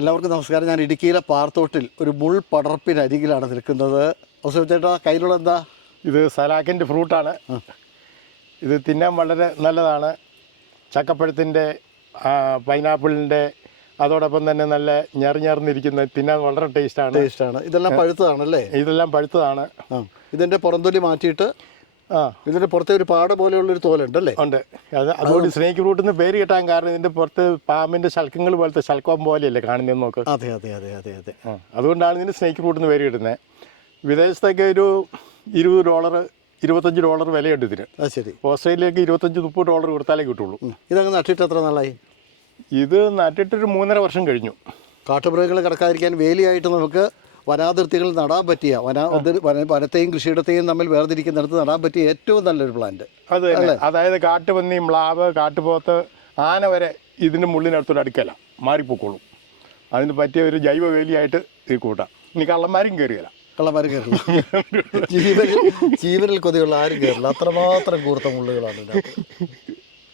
എല്ലാവർക്കും നമസ്കാരം. ഞാൻ ഇടുക്കിയിലെ പാർത്തോട്ടിൽ ഒരു മുൾ പടർപ്പിനരികിലാണ് നിൽക്കുന്നത്. ഔസേപ്പ് ചേട്ടാ, കയ്യിലുള്ള എന്താ? ഇത് സലാക്കിൻ്റെ ഫ്രൂട്ടാണ്. ഇത് തിന്നാൻ വളരെ നല്ലതാണ്. ചക്കപ്പഴത്തിൻ്റെ, പൈനാപ്പിളിൻ്റെ, അതോടൊപ്പം തന്നെ നല്ല ഞെറിഞ്ഞിരിക്കുന്ന, തിന്നാൻ വളരെ ടേസ്റ്റാണ്. ഇതെല്ലാം പഴുത്തതാണല്ലേ? ഇതെല്ലാം പഴുത്തതാണ്. ഇതിൻ്റെ പുറന്തൊലി മാറ്റിയിട്ട് ഇതിൻ്റെ പുറത്തെ ഒരു പാട പോലെയുള്ളൊരു തോലുണ്ടല്ലേ? ഉണ്ട്. അതുകൊണ്ട് സ്നേക്ക് ഫ്രൂട്ട് എന്ന് പേര് കിട്ടാൻ കാരണം ഇതിൻ്റെ പുറത്ത് പാമ്പിൻ്റെ ശൽക്കങ്ങൾ പോലത്തെ ശൽക്കം പോലെയല്ലേ കാണുന്നതെന്ന് നോക്ക്. അതെ. അതുകൊണ്ടാണ് ഇതിന് സ്നേക്ക് ഫ്രൂട്ട് എന്ന് പേര് കിട്ടുന്നത്. വിദേശത്തൊക്കെ ഒരു $20, $25 വിലയുണ്ട് ഇതിന്. ശരി. ഓസ്ട്രേലിയക്ക് $25-30 കൊടുത്താലേ കിട്ടുള്ളൂ. ഇതങ്ങ് നട്ടിട്ട് എത്ര നാളായി? ഇത് നട്ടിട്ടൊരു 3.5 വർഷം കഴിഞ്ഞു. കാട്ടുമൃഗങ്ങൾ കിടക്കാതിരിക്കാൻ വേലിയായിട്ട് നമുക്ക് വനാതിർത്തികൾ നടാൻ പറ്റിയ വനത്തെയും കൃഷിയിടത്തെയും തമ്മിൽ വേർതിരിക്കുന്നിടത്ത് നടാൻ പറ്റിയ ഏറ്റവും നല്ലൊരു പ്ലാന്റ് അത് തന്നെ. അതായത് കാട്ടുപന്നി, മ്ലാവ്, കാട്ടുപോത്ത്, ആന വരെ ഇതിൻ്റെ മുള്ളിനടുത്തോട് അടുക്കല മാറിപ്പോക്കോളും. അതിന് പറ്റിയ ഒരു ജൈവ വേലിയായിട്ട് ഇത് കൂട്ടാം. ഇനി കള്ളന്മാരും കയറിയല്ല. കള്ളന്മാരും കയറില്ല. ജീവനിൽ കൊതിയുള്ള ആരും കയറില്ല. അത്രമാത്രം കൂർത്ത മുള്ളുകളാണ് ഇതിനകത്ത്.